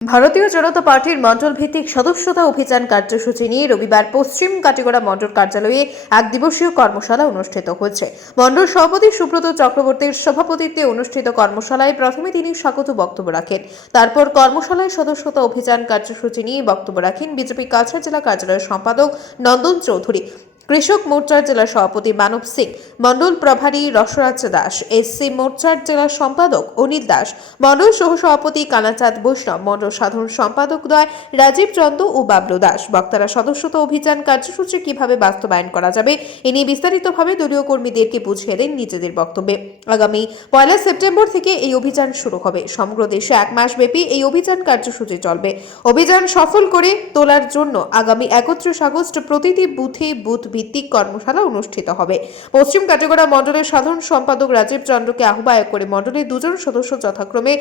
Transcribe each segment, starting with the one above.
ভারতীয় জনতা পার্টির মণ্ডল ভিত্তিক সদস্যতা অভিযান কার্যসূচি নিয়ে রবিবার পশ্চিম কাটিগড়া মণ্ডল কার্যালয়ে এক দিবসীয় কর্মশালা অনুষ্ঠিত হয়েছে। মণ্ডল সভাপতি সুব্রত চক্রবর্তীর সভাপতিত্বে অনুষ্ঠিত কর্মশালায় প্রথমে তিনি স্বাগত বক্তব্য রাখেন। তারপর কর্মশালায় সদস্যতা অভিযান কার্যসূচি নিয়ে বক্তব্য রাখেন বিজেপি কাছাড় জেলা কার্যালয়ের সম্পাদক নন্দন চৌধুরী, কৃষক মোর্চার জেলা সভাপতি মানব সিং, মণ্ডল প্রভারী রসরাজ দাস, এসসি মোর্চার জেলা সম্পাদক অনিল দাস, মণ্ডল সহসভাপতি কানাচাঁদ বৈষ্ণব, মণ্ডল সাধারণ সম্পাদক দ্বয় রাজীব চন্দ ও বাবলু দাস। বক্তারা সদস্যতা অভিযান কার্যসূচি কিভাবে বাস্তবায়ন করা যাবে এ নিয়ে বিস্তারিতভাবে দলীয় কর্মীদেরকে বুঝিয়ে দেন নিজেদের বক্তব্যে। আগামী 1 সেপ্টেম্বর থেকে এই অভিযান শুরু হবে। সমগ্র দেশে 1 মাস ব্যাপী এই অভিযান কার্যসূচি চলবে। অভিযান সফল করে তোলার জন্য আগামী 31 আগস্ট প্রতিটি বুথে বুথ ভিত্তিক কর্মশালা অনুষ্ঠিত হবে। পশ্চিম কাটিগড়া মণ্ডলের সাধারণ সম্পাদক রাজীব চন্দ্রকে আহ্বায়ক করে মণ্ডলের দুজন সদস্য যথাক্রমে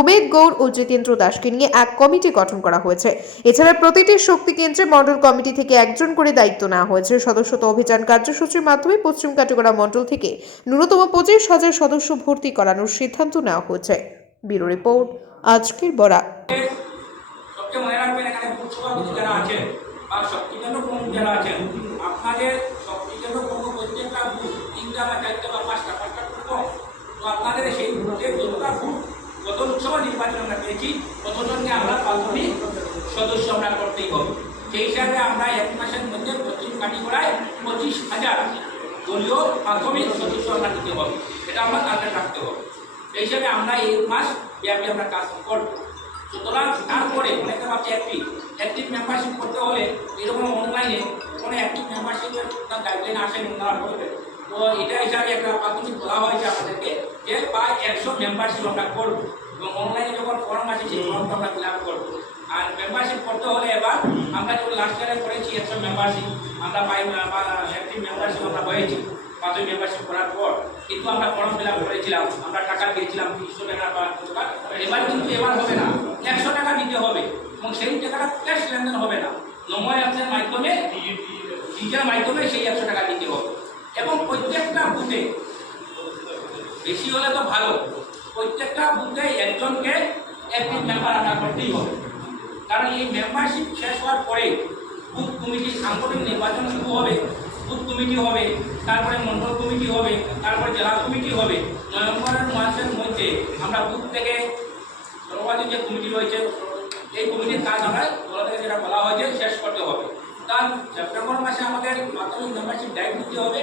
উমেদ গৌর ও জিতেন্দ্র দাসকে নিয়ে এক কমিটি গঠন করা হয়েছে। এছাড়া প্রতিটি শক্তি কেন্দ্রে মণ্ডল কমিটি থেকে একজন করে দায়িত্ব নেওয়া হয়েছে। সদস্যতা অভিযান কার্যসূচির মাধ্যমে পশ্চিম কাটিগড়া মণ্ডল থেকে ন্যূনতম 25,000 সদস্য ভর্তি করানোর সিদ্ধান্ত নেওয়া হয়েছে। ব্যুরো রিপোর্ট, আজকের বরাক। সবচেয়ে মনে রাখবেন, এখানে বুথ সভাপতি যারা আছেন বা শক্তিকেন্দ্র প্রমুখ যারা আছেন, আপনাদের শক্তিকেন্দ্র প্রমুখ প্রত্যেকটা বুথ 3টা বা 4টা বা 5টা তো আপনাদের সেই বুথে যতটা বুথ গত লোকসভা নির্বাচন আমরা পেয়েছি ততজনকে আমরা প্রাথমিক সদস্য আমরা করতেই হবে। সেই হিসাবে আমরা 1 মাসের মধ্যে পশ্চিম কাটিগড়ায় 25,000 দলীয় প্রাথমিক সদস্য আমরা দিতে হবে। এটা আমরা টার্গেট রাখতে হবে। সেই হিসাবে আমরা 1 মাস ব্যাপী আমরা কাজ করবো। সুতরাং তারপরে অনেকে ভাবছে অ্যাক্টিভ মেম্বারশিপ করতে হলে এরকম অনলাইনে কোনো অ্যাক্টিভ মেম্বারশিপের গাইডলাইন আসেন, ওনারা করবে। তো এটা হিসাবে একটা প্রাথমিক বলা হয়েছে আমাদেরকে যে প্রায় 100 মেম্বারশিপ আমরা করবো এবং অনলাইনে যখন ফর্ম আছে সেই ফর্মটা আমরা ফিল আপ করবো। আর মেম্বারশিপ করতে হলে এবার আমরা যখন লাস্ট ইয়ারে করেছি 100 মেম্বারশিপ, আমরা অ্যাক্টিভ মেম্বারশিপ আমরা হয়েছি প্রাথমিক মেম্বারশিপ করার পর, কিন্তু আমরা ফর্ম ফিল আপ করেছিলাম, আমরা টাকা দিয়েছিলাম 300 টাকা বা 200 টাকা। এবার কিন্তু এবার হবে না, 100 টাকা দিতে হবে এবং সেই টাকাটা ক্যাশ লেনদেন হবে না, নময় অ্যাপসের মাধ্যমে ডিজিটাল মাধ্যমে সেই 100 টাকা দিতে হবে। এবং প্রত্যেকটা বুথে, বেশি হলে তো ভালো, প্রত্যেকটা বুথে একজনকে অ্যাক্টিভ মেম্বার আমরা করতেই হবে। কারণ এই মেম্বারশিপ শেষ হওয়ার পরে বুথ কমিটি সাংগঠনিক নির্বাচন শুরু হবে, বুথ কমিটি হবে, তারপরে মণ্ডল কমিটি হবে, তারপরে জেলা কমিটি হবে। নভেম্বরের মাসের মধ্যে আমরা বুথ থেকে সর্বাধিক যে কমিটি রয়েছে এই কমিটির কাজ আমরা দল থেকে যেটা বলা হয়েছে শেষ করতে হবে। কারণ সেপ্টেম্বর মাসে আমাদের প্রাথমিক মেম্বারশিপ ডাইভ দিতে হবে